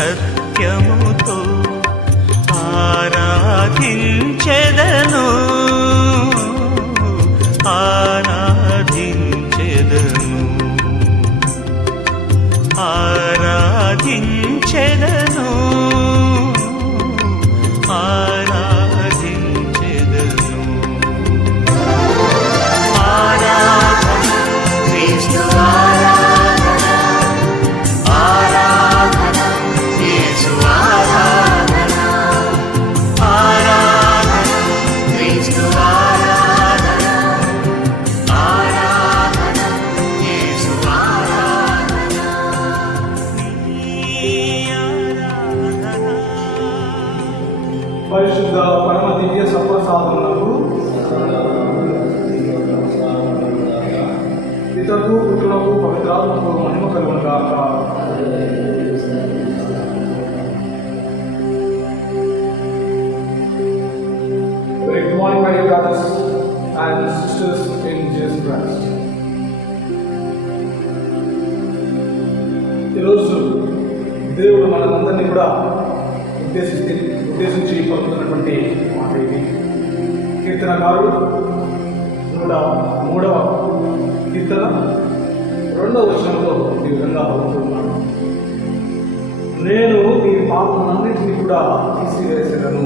సత్యముతో ఆరాధించెదను ఆరాధించెదను ఆరాధించెదను ఆరాధించెదను ఆరాధన క్రీస్తు పరిశుద్ధ పరమ దివ్య సప్రసాదములకు పితకు పుత్రులకు పవిత్రాత్మకు మహిమ కలుగును గాక. Very good morning, my dear brothers and sisters in Jesus Christ. ఈరోజు దేవుడు మనందరినీ కూడా ఉద్దేశించి పలుకుతున్నటువంటి మాట ఇది. కీర్తనకారుడు 103వ కీర్తన 2వ వచనంలో ఈ విధంగా పలుకుతున్నాడు, నేను ఈ పాపములన్నింటినీ కూడా తీసివేసేదను.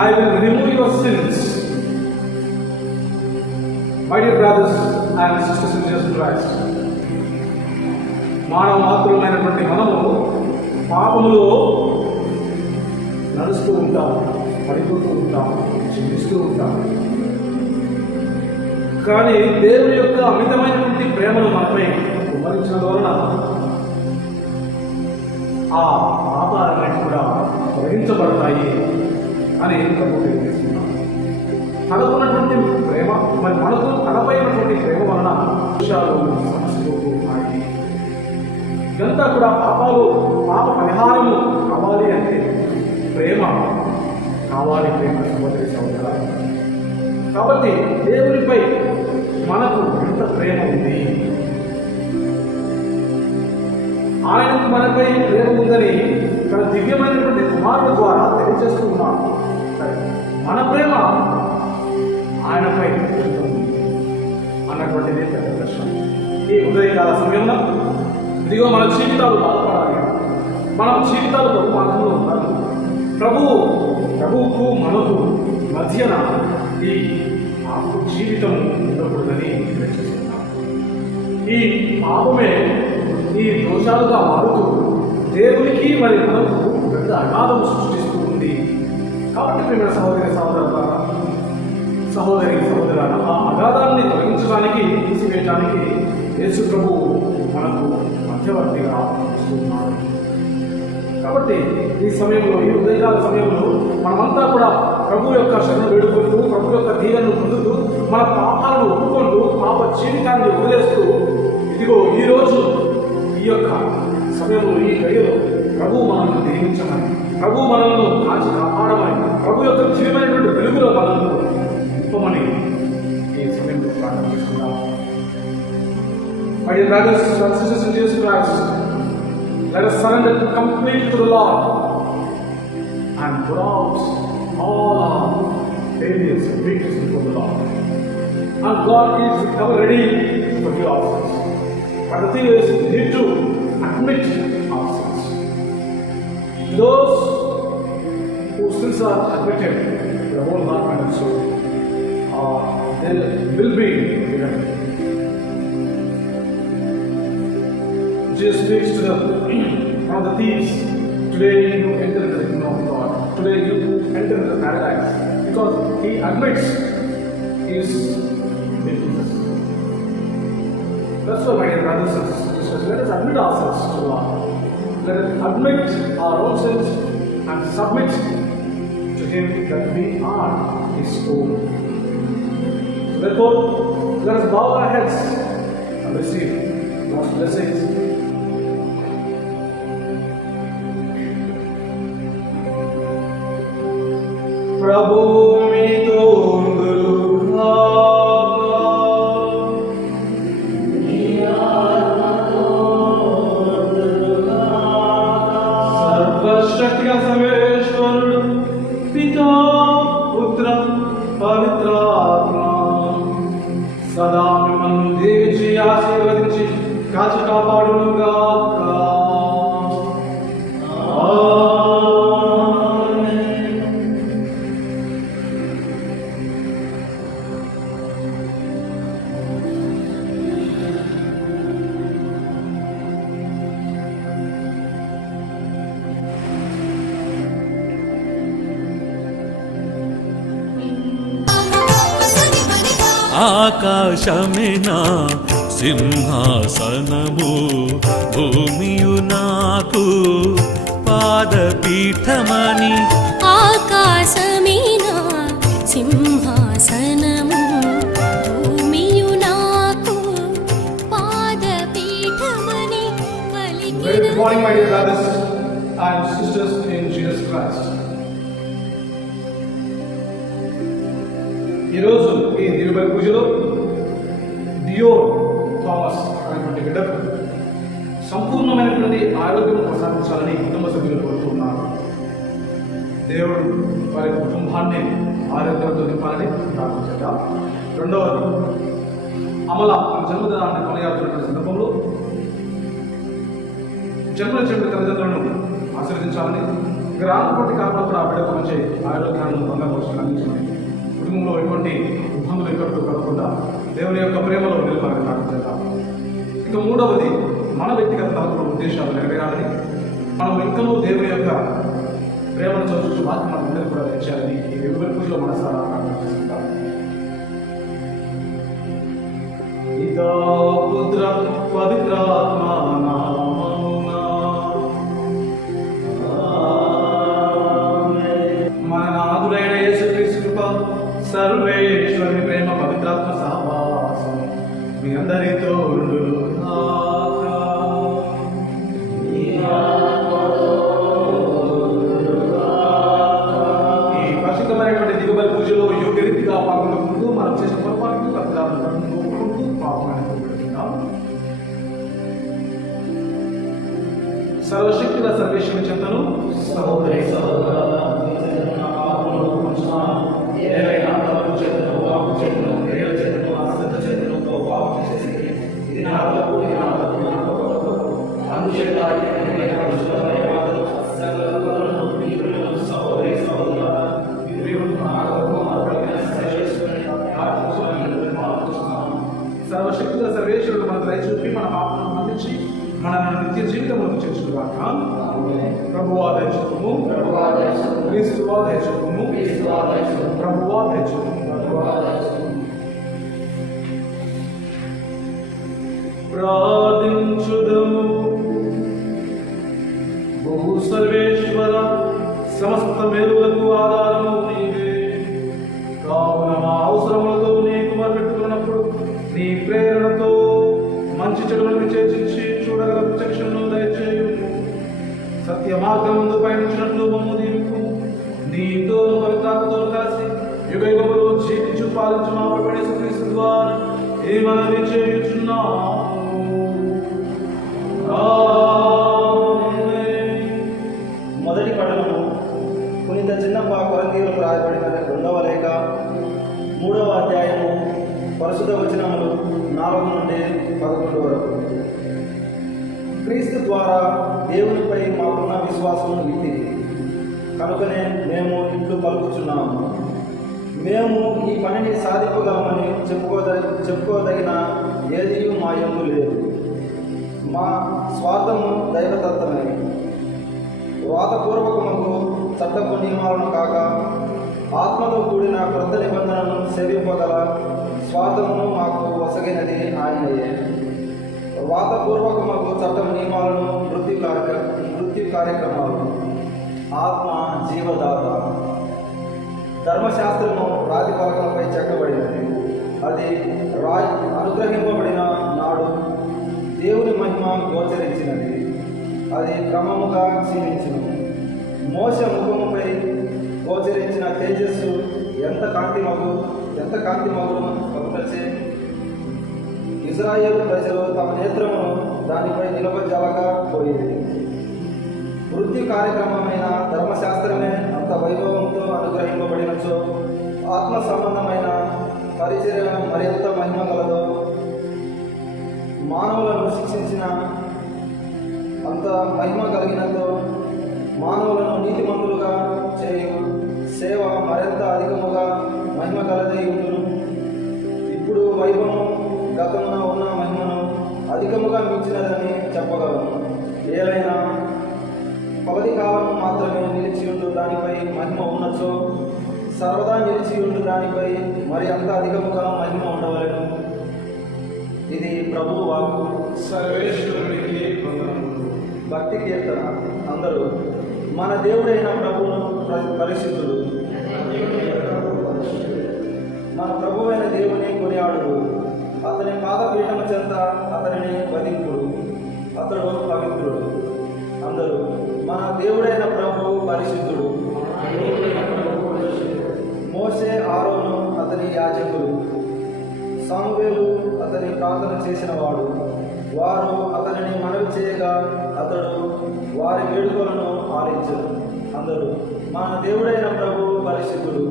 I will remove your sins. My dear brothers and sisters in Jesus Christ, మానవ మాత్రమైనటువంటి మనము పాపములో నడుస్తూ ఉంటాం, పడిపోతూ ఉంటాం, చింతిస్తూ ఉంటాం. కానీ దేవుని యొక్క అమితమైనటువంటి ప్రేమను మనపై కుమరించడం వలన ఆ పాపాలన్నీ కూడా తొలగించబడతాయి అని ప్రభు తెలియజేస్తున్నాం. తనకున్నటువంటి ప్రేమ మరి మనకు తనపై ఉన్నటువంటి ప్రేమ వలన విషయాలు సమసిపోతూ ఉన్నాయి. ఇదంతా కూడా పాప పరిహారము కావాలి అంటే ప్రేమ కావాలి, ప్రేమ సహోదరి సహోదరులారా. కాబట్టి దేవునిపై మనకు ఎంత ప్రేమ ఉంది, ఆయనకు మనపై ప్రేమ ఉందని తన దివ్యమైనటువంటి కుమారుల ద్వారా తెలియజేస్తూ ఉన్నాడు. మన ప్రేమ ఆయనపై అన్నటువంటిది పెద్ద ప్రశ్న. ఈ ఉదయకాల సమయంలో ఇదిగో మన జీవితాలు బాధపడాలి, మన జీవితాలు బహుమానంలో ఉండాలి. ప్రభువుకు మనకు మధ్యన ఈ జీవితం ఉండకూడదని నిర్ణయిస్తున్నాం. ఈ పాపమే ఈ దోషాలుగా మారుతూ దేవునికి మరి మనకు పెద్ద అగాధం సృష్టిస్తూ ఉంది. కాబట్టి ప్రియమైన సహోదరి సహోదరులారా, ఆ అగాధాన్ని తొలగించడానికి, తీసివేయడానికి యేసు ప్రభువు మనకు మధ్యవర్తిగా ఇస్తున్నాడు. కాబట్టి ఈ సమయంలో, ఈ ఉదయకాల సమయంలో మనమంతా కూడా ప్రభు యొక్క శరణ వేడుకుంటూ, ప్రభు యొక్క దీవెనను పొందుతూ, మన పాపాలను ఒప్పుకుంటూ, పాప జీవితాన్ని వదిలేస్తూ, ఇదిగో ఈరోజు ఈ యొక్క సమయంలో, ఈ గడిలో ప్రభు మనల్ని దీవించమని, ప్రభు మనల్ని కాచి కాపాడమని, ప్రభు యొక్క దివ్యమైనటువంటి వెలుగులో మనల్ని నింపమని ఈ సమయంలో ప్రార్థన చేసుకుందాం. My dear brothers and sisters in Jesus Christ, let us surrender completely to the Lord and pour out all our failures and weaknesses before the Lord. And God is ever ready to forgive our sins. But the thing is, we need to admit our sins. Those whose sins are admitted with the whole heart and soul, they will be forgiven. Jesus speaks to them, one of the thieves, today you enter the kingdom of God. Today you enter the paradise, because he admits his weaknesses. That's why, my dear brothers and sisters, let us admit ourselves to God. Let us admit our own sins and submit to Him that we are His own. So therefore, let us bow our heads and receive God's blessings. ప్రభు మీతో సర్వశక్తిగా సర్వేశ్వరుడు పితా పుత్ర పవిత్రాత్మ సదా మిమ్మల్ని దీవించి ఆశీర్వదించి కాచి కాపాడునుగాక. ఆకాశమే నా సింహాసనము, భూమియు నాకు పాదపీఠమని. ఆకాశమే నా సింహాసనము, భూమియు నాకు పాదపీఠమని పలికిన. Very good morning, my dear brothers and sisters in Jesus Christ. ఈరోజు ఈ దివ్య పూజలో డియో థామస్ అనేటువంటి బిడ్డకు సంపూర్ణమైనటువంటి ఆరోగ్యం ప్రసాదించాలని కుటుంబ సభ్యులు కోరుతున్నారు. దేవుడు వారి కుటుంబాన్ని ఆరోగ్యంతో నింపాలని ప్రార్థించారు. రెండవది, అమల జన్మదినాన్ని కొనయాడుతున్న సందర్భంలో జన్మనిచ్చిన తల్లిదండ్రులను ఆశీర్వదించాలని, గ్రామపట్టి కారణంలో ఆ బిడ్డకు మంచి ఆరోగ్యాన్ని పొందవలసిన అందించాలని, కుటుంబంలో ఎటువంటి ఇబ్బందులు ఎక్కడికి కలగకుండా దేవుని యొక్క ప్రేమలో నిలబడాలని ప్రార్థించాలి. ఇక మూడవది, మన వ్యక్తిగత తలపుల ఉద్దేశాలు నెరవేరాలని, మనం ఇంకనూ దేవుని యొక్క ప్రేమను చూసి వాక్యం మన అందరికీ కూడా తెచ్చాలని ఈ వెలుగుల పూజలో మనసారా ప్రార్థిస్తున్నాం. పితా పుత్ర పవిత్రాత్మ నామమున మన నాథుడైన యేసుక్రీస్తు కృప, సర్వేశ్వరుని ప్రేమ, పవిత్రాత్మ సహవాసం మీ అందరితో ఈ పరిశుద్ధమైనటువంటి దిగుబడి పూజలో యోగ్య రీతిగా పాల్గొనకుంటూ మనం చేసిన పొరపాటు తప్పుకుంటూ పాపం సర్వశక్తిగా సర్వేశ్వరుని చెంతను సహోదరి సర్వశక్తిగా సర్వేశ్వరుడు మన దయ చూపి మన పాపలను మన్నించి మనల్ని నిత్య జీవితంలోకి చేర్చుగాక. ప్రభువా దయ చూపుము, క్రీస్తువా దయ చూపుము, ప్రభువా దయ చూపుము. ప్రార్థించుదము. బహు సర్వేశ్వర, సమస్త మేలులకు ఆధారము నీవే. కావున మా అవసరములతో నీకు మొరపెట్టుకున్నప్పుడు నీ ప్రేరణతో మంచి చెడులను విచేచించి చూడగల విచక్షణను దయచేయుము. సత్య మార్గముందు పయనించినట్లు మమ్ము దీవికు. నీతో పవిత్రాత్మతో కలిసి యుగ యుగములో జీవించు పాలించు మా ప్రభువైన యేసుక్రీస్తు ద్వారా ఈ మనవి చేయుచున్నాము. మొదటి పఠనము పునీత చిన్నప్ప కొరంథీయులకు రాయబడిన 2వ లేఖ 3వ అధ్యాయము పరిశుద్ధ వచనములు 4 నుండి 11 వరకు. క్రీస్తు ద్వారా దేవునిపై మాకున్న విశ్వాసం ఇది, కనుకనే మేము ఇట్లు పలుకుచున్నాము. మేము ఈ పనిని సాధించగలమని చెప్పుకోదగిన ఏదీ మా యందు లేదు. మా స్వార్థము దైవతత్వమే. వ్రాతపూర్వకముకు చట్టపు నియమాలను కాక ఆత్మతో కూడిన క్రొత్త నిబంధనను సేవింపగల స్వార్థమును మాకు వసగినది ఆయనయే. వ్రాతపూర్వకముకు చట్టపు నియమాలను వృత్తి కార్యక్రమాలు. ఆత్మ జీవదాత. ధర్మశాస్త్రము రాతి పలకలపై చెక్కబడినది. అది అనుగ్రహింపబడిన నాడు దేవుని మహిమ గోచరించినది. అది క్రమముగా క్షీణించును. మోస ముఖముపై గోచరించిన తేజస్సు ఎంత కాంతిమగును కనుకచే ఇజ్రాయేలు ప్రజలు తమ నేత్రమును దానిపై నిలవజాలక పోయింది. వృత్తి కార్యక్రమమైన ధర్మశాస్త్రమే అంత వైభవంతో అనుగ్రహింపబడినచో ఆత్మ సంబంధమైన పరిచర్య మరింత మహిమ కలదో, మానవులను శిక్షించిన అంత మహిమ కలిగినంతో మానవులను నీతిమంతులుగా చేయు సేవ మరింత అధికముగా మహిమ కలదై ఉండును. ఇప్పుడు వైభవం గతమున ఉన్న మహిమను అధికముగా మించినదని చెప్పగలను. ఏలైనా కొలది కాలం మాత్రమే నిలిచి ఉండు దానిపై మహిమ ఉన్నచో సర్వదా నిలిచి ఉండు దానిపై మరి అంత అధికముగా మహిమ ఉండవలెను. ఇది ప్రభువు వాక్కు. సర్వేశ్వరునికి వందనములు. భక్తి కీర్తన. అందరూ మన దేవుడైన ప్రభువును పరిశుద్ధుడు, మన ప్రభువైన దేవుని కొనియాడుడు. అతని పాదపీఠము చెంత అతనిని వధింపుడు. అతడు పవిత్రుడు. అందరూ మన దేవుడైన ప్రభువు పరిశుద్ధుడు. మోషే, ఆరోను అతని యాజకులు. సామువేలు అతని ప్రార్థన చేసిన వాడు. వారు అతనిని మనవి చేయగా అతడు వారి వేడుకలను ఆలించడు. అందరూ మన దేవుడైన ప్రభువు పరిశుద్ధుడు.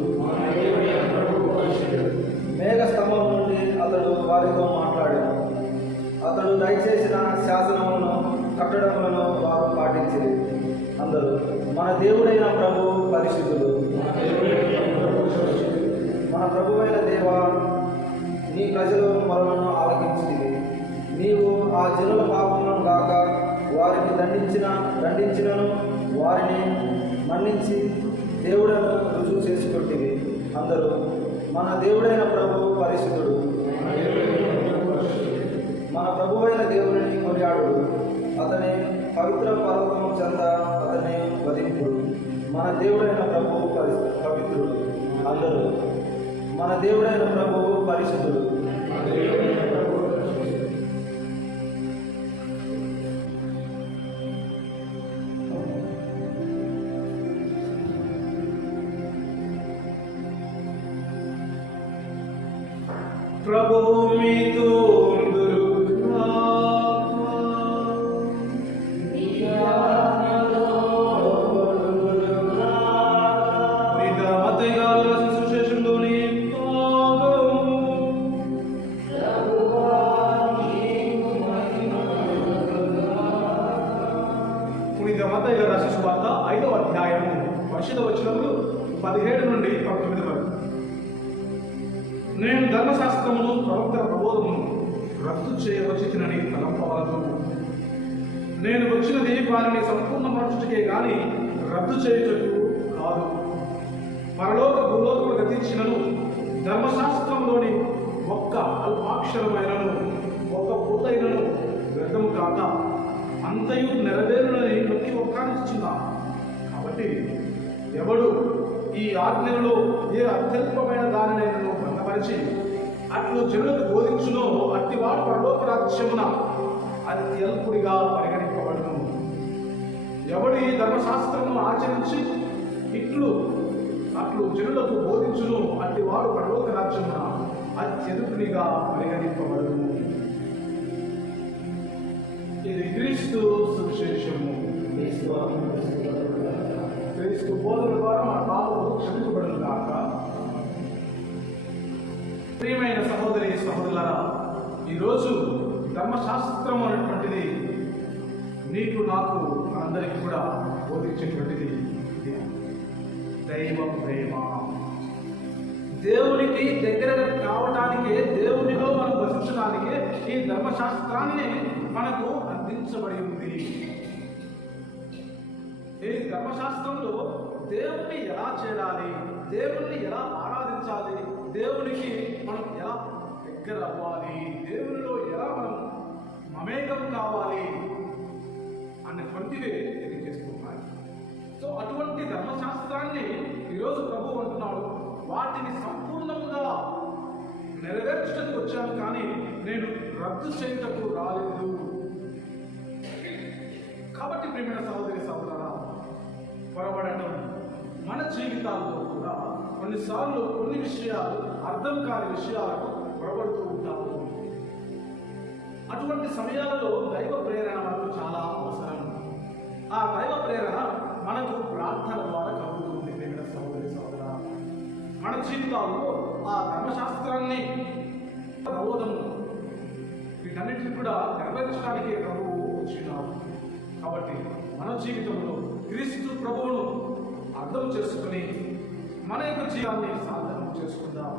మేఘ స్తంభం నుండి అతడు వారితో మాట్లాడాడు. అతడు దయచేసిన శాసనములను కట్టడములను వారు పాటించింది. అందరూ మన దేవుడైన ప్రభువు పరిశుద్ధుడు. మన ప్రభువైన దేవా, నీ ప్రజలు మొరలను ఆలకించింది. నీవు ఆ జనుల పాపములను కాక వారిని దండించినను వారిని మన్నించి దేవుడను రుజువు చేసుకొట్టివి. అందరూ మన దేవుడైన ప్రభువు పరిశుద్ధుడు. మన ప్రభువైన దేవుడిని కొనియాడు. అతని పవిత్ర పర్వతం చెంద అతని వధింపుడు. మన దేవుడైన ప్రభువు పవిత్రుడు. అందరూ మన దేవుడైన ప్రభువు పరిశుద్ధుడు. ప్రభువు మీతో ఉండునుగాక. పునీత మత్తయి గారు రాసిన సువిశేషంలోని భాగము. పునీత మత్తయి గారు రాసిన సువార్త 5వ అధ్యాయము 10వ వచనములు 17 నుండి 19 వరకు. నేను ధర్మశాస్త్రమును ప్రవక్తల ప్రబోధమును రద్దు చేయవచ్చునని తలంపవలదు. నేను వచ్చినది వారిని సంపూర్ణపరచుటకే గాని రద్దు చేయుటకు కాదు. పరలోక భూలోకములు గతించినను ధర్మశాస్త్రంలోని ఒక్క అల్పాక్షరమైనను ఒక్క పూతైనను వ్యర్థము కాక అంతయు నెరవేరునని నొక్కి ఒక్కానిస్తున్నా. కాబట్టి ఎవడు ఈ ఆజ్ఞలలో ఏ అత్యల్పమైన దానినైనను భంగపరిచి అట్లు జనులకు బోధించునో అట్టివాడు పరలోక రాజ్యమున అత్యల్పుడిగా పరిగణింపబడును. ఎవడు ఈ ధర్మశాస్త్రమును ఆచరించి అట్లు జనులకు బోధించును అట్టివాడు పరలోక రాజ్యమున అత్యల్పుడిగా పరిగణింపబడును. ఇది క్రీస్తు సువిశేషము. క్రీస్తు బోధన ద్వారా మన పాపములు క్షమించబడును గాక. ప్రియమైన సహోదరి సహోదరులారా, ఈరోజు ధర్మశాస్త్రం అనేటువంటిది నీకు నాకు అందరికీ కూడా బోధించేటువంటిది దైవ ప్రేమ. దేవునికి దగ్గర కావటానికే, దేవునిలో మనం వసించడానికే ఈ ధర్మశాస్త్రాన్ని మనకు అందించబడి ఉంది. ఈ ధర్మశాస్త్రంలో దేవుణ్ణి ఎలా చేయాలి, దేవుణ్ణి ఎలా ఆరాధించాలి, దేవునికి మనం ఎలా దగ్గర అవ్వాలి, దేవునిలో ఎలా మనం మమేకం కావాలి అన్నటువంటివి తెలియజేస్తున్నాయి. సో అటువంటి ధర్మశాస్త్రాన్ని ఈరోజు ప్రభు అంటున్నాడు, వాటిని సంపూర్ణంగా నెరవేర్చడానికి వచ్చాను కానీ నేను రద్దు చేయటకు రాలేదు. కాబట్టి ప్రియమైన సహోదరి సహోదరులారా, పొరబడటం, మన జీవితాల్లో కూడా కొన్నిసార్లు కొన్ని విషయాలు అర్థం కాని విషయాలకు పొరబడుతూ ఉంటాము. అటువంటి సమయాలలో దైవ ప్రేరణ మనకు చాలా అవసరం. ఆ దైవ ప్రేరణ మనకు ప్రార్థన ద్వారా కలుగుతుంది. ప్రేమ సహోదరి సహోదర, మన జీవితాల్లో ఆ ధర్మశాస్త్రాన్ని ప్రబోధము వీటన్నిటిని కూడా నెరవేర్చడానికి ప్రభువు వచ్చినారు. కాబట్టి మన జీవితంలో క్రీస్తు ప్రభువును అర్థం చేసుకుని మన యొక్క జీవితాన్ని సాధనం చేసుకుందాం.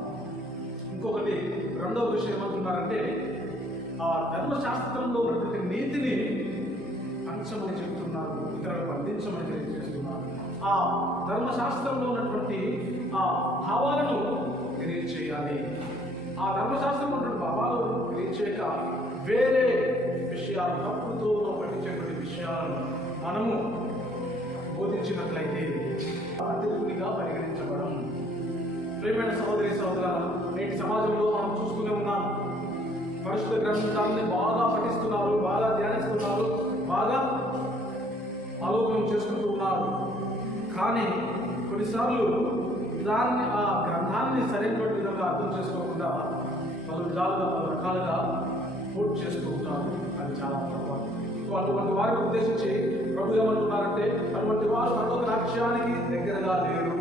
ఇంకొకటి రెండవ విషయం ఏమంటున్నారంటే, ఆ ధర్మశాస్త్రంలో ఉన్నటువంటి నీతిని పంచమని చెబుతున్నారు, ఇతరులకు అందించమని తెలియజేస్తున్నారు. ఆ ధర్మశాస్త్రంలో ఉన్నటువంటి ఆ భావాలను తెలియచేయాలి. ఆ ధర్మశాస్త్రంలో ఉన్నటువంటి భావాలను తెలియచేయక వేరే విషయాలు, తప్పుతో పట్టించేటువంటి విషయాలను మనము బోధించినట్లయితే అతిథునిగా పరిగణించబడం. ప్రియమైన సహోదరి సహోదరులు, నేటి సమాజంలో మనం చూస్తూనే ఉన్నాం. పరిశుద్ధ గ్రంథాలని బాగా పఠిస్తున్నారు, బాగా ధ్యానిస్తున్నారు, బాగా ఆలోచన చేసుకుంటూ ఉన్నారు. కానీ కొన్నిసార్లు దాన్ని, ఆ గ్రంథాన్ని సరైనటువంటి విధంగా అర్థం చేసుకోకుండా పలు విధాలుగా, పలు రకాలుగా కోట్ చేస్తూ ఉంటారు. అది చాలా పొరపాటు. అటువంటి వారిని ఉద్దేశించి ప్రభు ఏమంటున్నారంటే, అటువంటి వారు పరలోక రాజ్యానికి దగ్గరగా లేరు.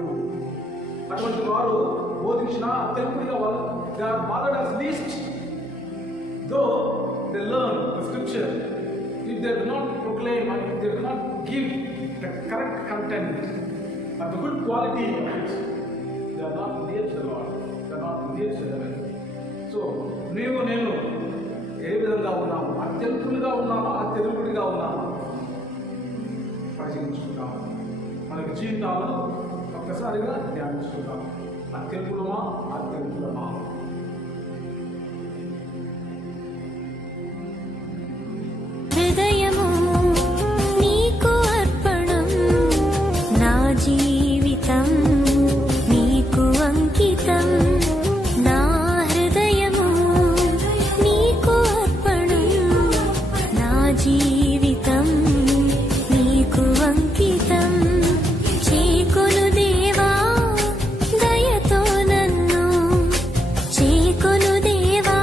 అటువంటి వారు బోధించిన అత్యల్పుడిగా వాళ్ళు they are bothered as least though they learn the scripture. If they do not proclaim and they do not give the correct content and the good quality of it, they are not near to the lord, they are not near to the heaven. So నీవు నేను ఏ విధంగా ఉన్నాము? అత్యల్పులుగా ఉన్నామా, అత్యల్పుడిగా ఉన్నామా పరిశీలించుకుంటాము. మనకి జీవితాలను ఒక్కసారిగా ధ్యానించుకుంటాం. అత్యల్పులమా, అత్యల్పులమా? హృదయము నీకు అర్పణం, నా జీవితం నీకు అంకితం. నా హృదయము నీకు అర్పణం, నా జీవితం నీకు అంకితం. చేకొను దేవా దయతో నన్ను, చేకొను దేవా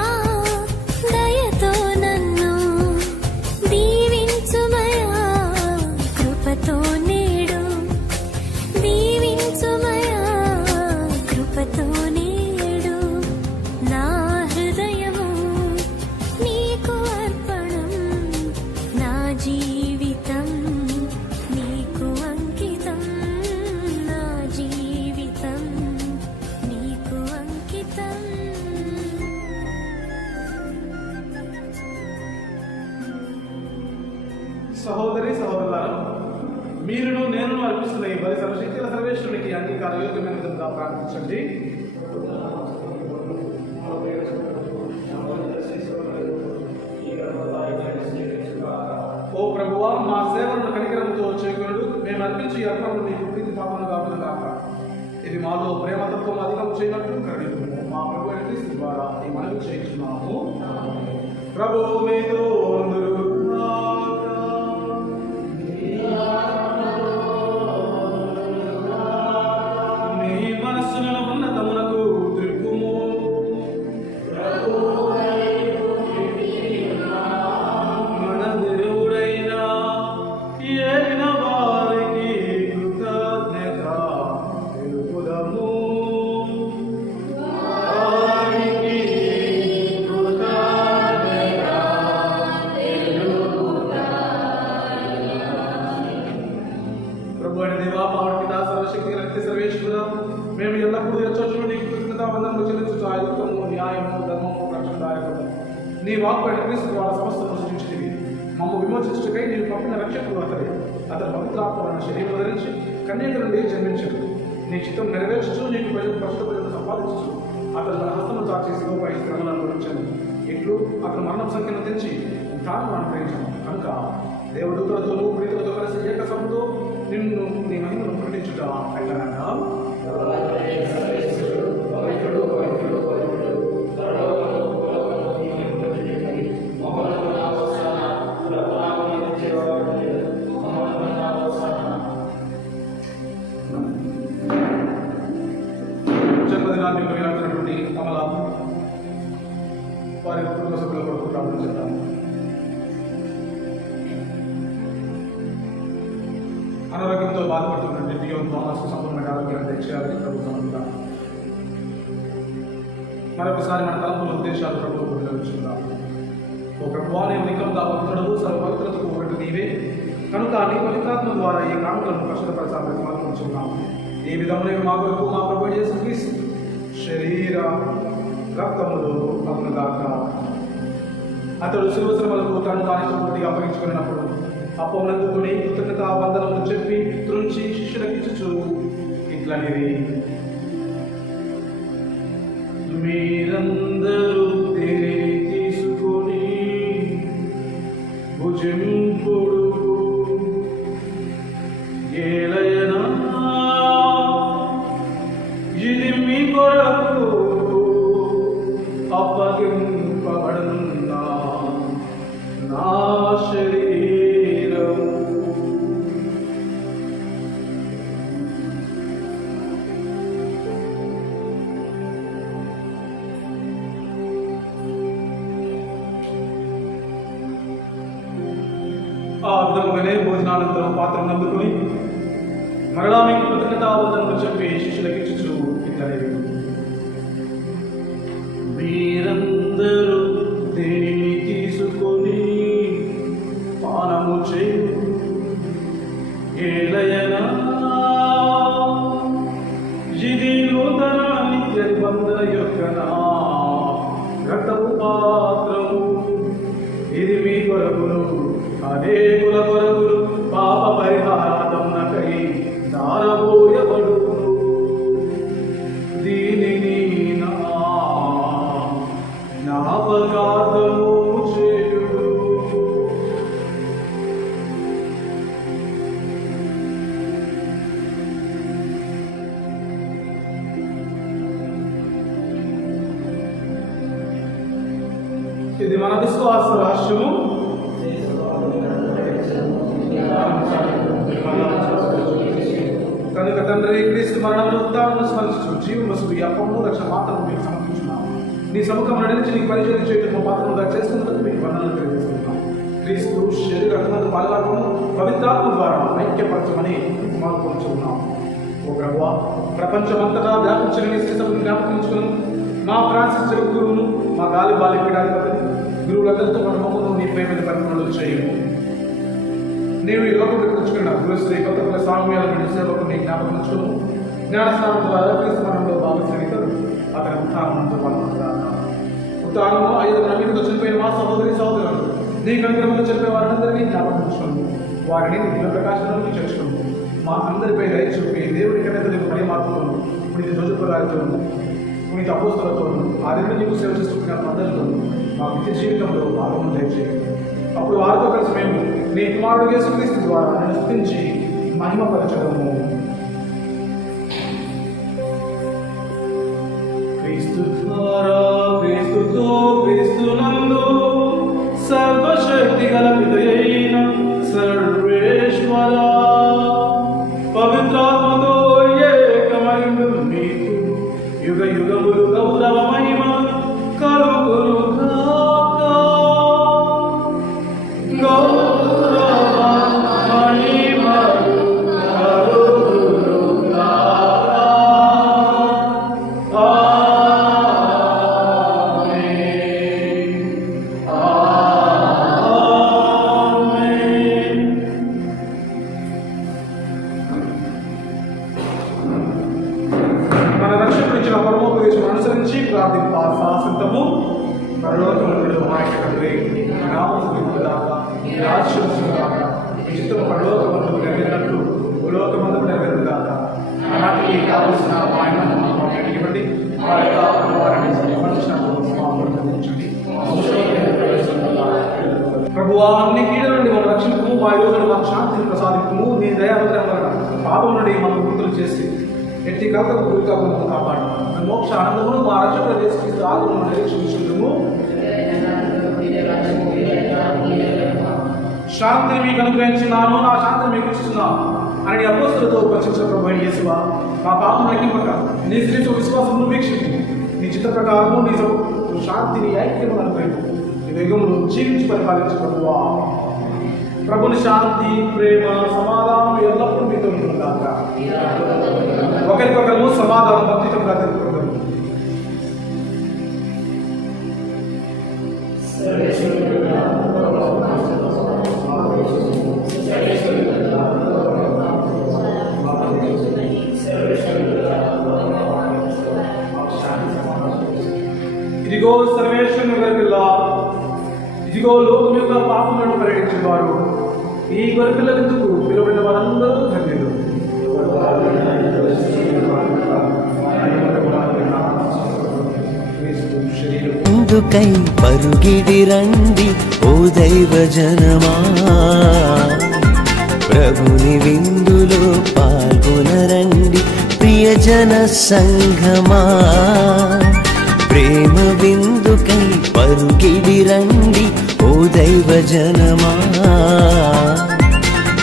దయతో నన్ను, దీవించుమయా కృపతో నేడు, దీవించుమయా కృపతో నేడు. నా హృదయము నీకు అర్పణం, నా జీవితం నీకు అంకితం. నా జీవితం నీకు అంకితం. సహోదరి సహోదరులారా, మీరును నేను అర్పిస్తున్న ఈ బలి సర్వశక్తుల సర్వేశ్వరునికి అంగీకార యోగ్యమైన విధంగా ప్రార్థించండి. ఓ ప్రభువా, మా సేవలను కనికరంతో చేకూరుడు, మేము అర్పించి ఈ అర్పణను నీకు ప్రీతి పాపను కాకుండా కాక ఇది మాలో ప్రేమతత్వం అధికం చేయనట్లు కరుణించుము. మా ప్రభు అయిన క్రీస్తు ద్వారా ఈ మనవి చేయించున్నాము. ప్రభువు మీతో నీ మనస్సులను ఉన్నతమునకు త్రిప్పుము. మన దేవుడైన ఏలిన వారికి కృతజ్ఞత తెలుపుదము. వారికి కృతజ్ఞత ప్రభు అయిన దేవా, పావన పితా, సర్వశక్తి రక్తి సర్వేశ్వర, మేము ఎల్లప్పుడూ ఎచ్చోచును నీకు కృతజ్ఞతా వందనములు చెల్లించుచు ఆ యుక్తము, న్యాయము, ధర్మము, రక్షణదాయకము నీ వాక్కు అయిన క్రీస్తు ద్వారా సమస్తము సృష్టించితివి. మమ్ము విమోచించుటకై నీవు పంపిన రక్షకుడు అతడే. అతను పవిత్రాత్మను శరీరం ధరించి కన్యక నుండి జన్మించడు. నీ చిత్తం నెరవేర్చుచు నీకు పరిశుద్ధ ప్రజలను సంపాదించు. అతను తన హస్తము చాచి శిలువపై శ్రమలను అనుభవించను. ఇట్లు అతను మరణం సంఖ్యను తెచ్చి తాను అనుగ్రహించను. కనుక దేవుడుతోనూ ప్రీతులతో కలిసి ఏక సభతో నిన్ను నీ మహిమను ప్రకటించుట ఎట్లనగా, దినాన్ని కొనియాడుతున్నటువంటి కమల వారి కుటుంబ సభ్యుల కొరకు ప్రార్థన చేద్దాం. అనారోగ్యంతో బాధపడుతున్నటువంటి డియోన్ థామస్ సంపూర్ణమైన ఆరోగ్యాన్ని తెచ్చేయాలని ప్రభుత్వం మరొకసారి మన తలంపుల ఉద్దేశాలు ప్రభుత్వం గుర్తించుకుందాం. ఓ ప్రభువా, నీవు నికంగా పవిత్రుడవు, సర్వ పవిత్రతకు ఒకటి నీవే కనుక నీ పవిత్రాత్మ ద్వారా ఈ కానుకలను కష్టపరచాలని మార్చుకున్నాం. ఈ విధములే మా కొరకు మా ప్రభు యేసుక్రీస్తు శరీర రక్తములు అగునుగాక. అతడు శివశ్రమలకు తను తాను అప్పగించుకున్నప్పుడు అప్పమునందుకుని కృతజ్ఞతా వందనములు చెప్పి త్రుంచి శిష్యులకిచ్చుచు ఇట్లనిది: మీరందరూ తీసుకొని భుజింపుడు, ఏలయనా ఇది మీ కొరకు అప్పగింపబడున్న నా శరీరం. ఆ విధముగానే భోజనానంతరం పాత్రను అందుకుని మరలా మీకు కృతజ్ఞతావందనములు చెప్పి శిష్యులకిచ్చుచు ఇట్లనిది: మీరందరూ దీనిని తీసుకొని పానము చేయు, ఏలయనా ఇది నూతన నిత్య నిబంధన యొక్క నా రక్తపు పాత్రము. ఇది మీ కొరకును అనేకుల కొరకును పాప పరిహారార్థమునకై దారబోయబడును. దీనిని నా జ్ఞాపకార్థము చేయుడు. ఇది మన విశ్వాస రహస్యము. కనుక తండ్రి, క్రీస్తు మరణమును ఉత్థానమును స్మరించు జీవముసు ఈ అప్పమును రక్షణ మాత్రం మీకు సమర్పించున్నాము. నీ సముఖమును నిలిచి నీకు పరిచయం చేయటం పాత్రముగా చేస్తున్నందుకు మీకు వందనాలు తెలియజేస్తున్నాం. క్రీస్తు శరీర రక్తమును పాల్గొనము పవిత్రాత్మ ద్వారా ఐక్యపరచమని మార్పుకుంటున్నాం. ఓ ప్రభువా, ప్రపంచమంతటా వ్యాపించిన నీ స్థితిని జ్ఞాపకించుకుని మా ఫ్రాన్సిస్ గురువును, మా గాలి బాలి పీఠాధిపతిని, గురువులందరితో మన మమ్మను నీ ప్రేమ పరిమాణాలు చేయము. నీవు ఈ లోకంలో తెచ్చుకున్న గురుశ్రీ కొత్త స్వామ్యాలను సేవకు నీ జ్ఞాపకం జ్ఞానస్నానం ద్వారా క్రీస్తు మరణంలో భాగస్వామితడు అతని ఉత్థానంతో పాల్గొంటున్నాను. ఉత్థానము 5 నవీనతో చనిపోయిన మా సహోదరి సహోదరులు నీ కంకరములు చెప్పే వారందరినీ జ్ఞాపకం వారిని నీ దివ్య ప్రకాశంలోకి చేర్చుకుంటూ మా అందరిపై దయ చూపి దేవుడి కన్నెతలకు పరిమార్పులను పునీత రోజుపరాలతోనూ పునీత అపోస్తలతోనూ ఆ దేవుడు నీకు సేవ చేస్తున్న అందరితో మా నిత్య జీవితంలో భాగం దయచేయండి. అప్పుడు వారితో కలిసి మేము నీ కుమారుడు యేసుక్రీస్తు ద్వారా నన్ను స్తుతించి మహిమపరచడము. క్రీస్తు ద్వారా, క్రీస్తుతో, క్రీస్తునందు సర్వశక్తి గల పితయైన సర్వేశ్వర పవిత్రాత్మతో ఏకమైండు మీకు యుగ యుగములు గౌరవ మహిమ కలుగును. అనుసరించి ప్రార్థింప సాసిద్ధము. పరలోకమందుడు మా యొక్క తండ్రి, నీ నామము స్తుతింపబడుగాక, నీ రాజ్యము వచ్చుగాక, నీ చిత్తము పరలోకమందు నెరవేరినట్లు భూలోకమందు నెరవేరుగాక. నాటికి కావలసిన మా అన్నము మాకు ఇవ్వండి, మా యొక్క వారిని ప్రభువా, నీ కీడు నుండి మనం రక్షించము, మా యోజన మాకు శాంతిని ప్రసాదించము. నీ దయానుగ్రహం వలన పాపం నుండి మనం విడుదల చేసి ఎట్టి కలతకు గురి కాకుండా కాపాడు. మోక్ష ఆనందమును మా రక్షకుడు యేసుక్రీస్తు ఆగమనమును నిరీక్షించుము. శాంతిని మీకు అనుగ్రహించున్నాను, నా శాంతిని మీకు ఇస్తున్నాను అని నీ అపోస్తులతో ప్రచురించిన ప్రభు అయిన యేసువా, మా పాపం లెక్కింపక నీ స్త్రీతో విశ్వాసమును వీక్షించి నీ చిత్త ప్రకారము నీ శాంతిని ఐక్యము అనుగ్రహించు నీ యుగములు జీవించి పరిపాలించు ప్రభువా. ప్రభుని శాంతి, ప్రేమ, సమాధానం ఎల్లప్పుడూ మీతో ఉంటుందాక. ఒకరికొకరు సమాధానం భక్తితంగా తెలుపుకుంటారు. ఇదిగో సర్వేశ్వరుని గొర్రెపిల్ల, ఇదిగో లోకం యొక్క పాపములను పరిహరించేవారు. ఈ గొర్రెపిల్ల ఎందుకు పిలువబడిన వారందరూ ధన్యులు. ఎందుకై పరుగిడి రండి ఓ దైవ జనమా, ప్రభుని విందులో పాల్గొనరండి ప్రియజన సంఘమా. ప్రేమ విందుకై పరుగిడి రండి ఓ దైవ జనమా,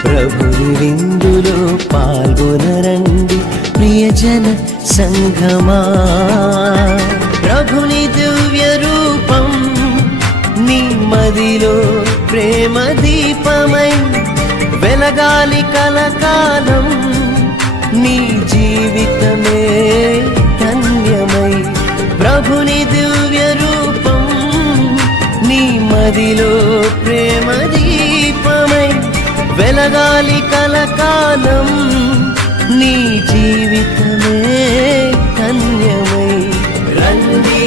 ప్రభుని విందులో పాల్గొనరండి ప్రియజన సంఘమా. ప్రభుని దివ్య రూపం నీ మదిలో ప్రేమ దీపమై వెలగాలి కలకాలం, నీ జీవితమే ధన్యమై. ప్రభుని దివ్య రూపం నీ మదిలో ప్రేమ దీపమై వెలగాలి కలకాలం, నీ జీవితమే ధన్యమై. రండి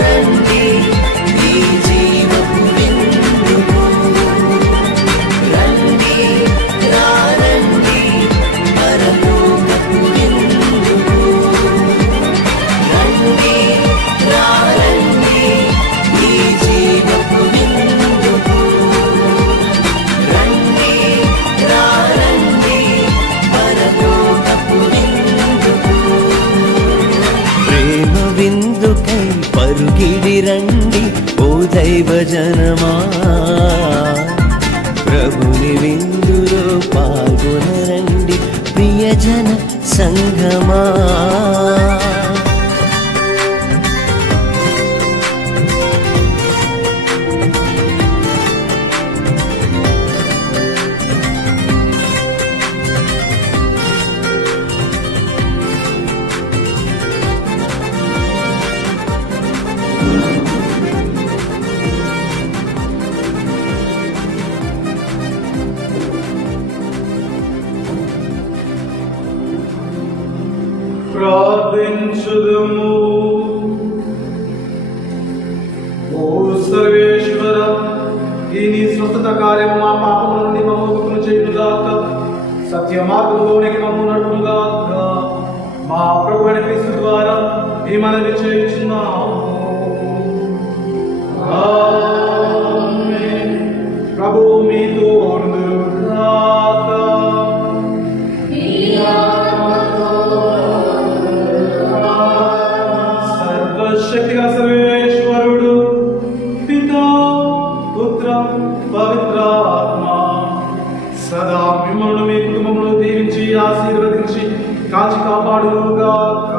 రండి ఈ జీవపు విందుకు, రండి రండి పరలోకపు విందుకు, రండి రండి ఈ జీవపు విందుకు, రండి రండి పరలోకపు విందుకు. ప్రేమ విందుకై పరుగిడి రండి ఓ దైవ జనమా, ప్రభుని విందులో పాల్గొనరండి ప్రియజన సంఘమా. ప్రార్థించుదుము. ఓ సర్వేశ్వర, ఈ నీ స్వస్థత కార్యము మా పాపముల నుండి మమ్మల్ని చేయుగాక, సత్య మార్గంలోనికి మమ్మల్ని నడుపుగాక. మా ప్రభువైన క్రీస్తు ద్వారా ఈ మనవి చేయుచున్నాము. ఆమేన్. ప్రభువు మీతో ఉండుగాక. సర్వశక్తిగల సర్వేశ్వరుడు పితా, పుత్ర, పవిత్రాత్మ సదా మిమ్మల్ని మీ కుటుంబమును దీవించి ఆశీర్వదించి కాచి కాపాడుగాక.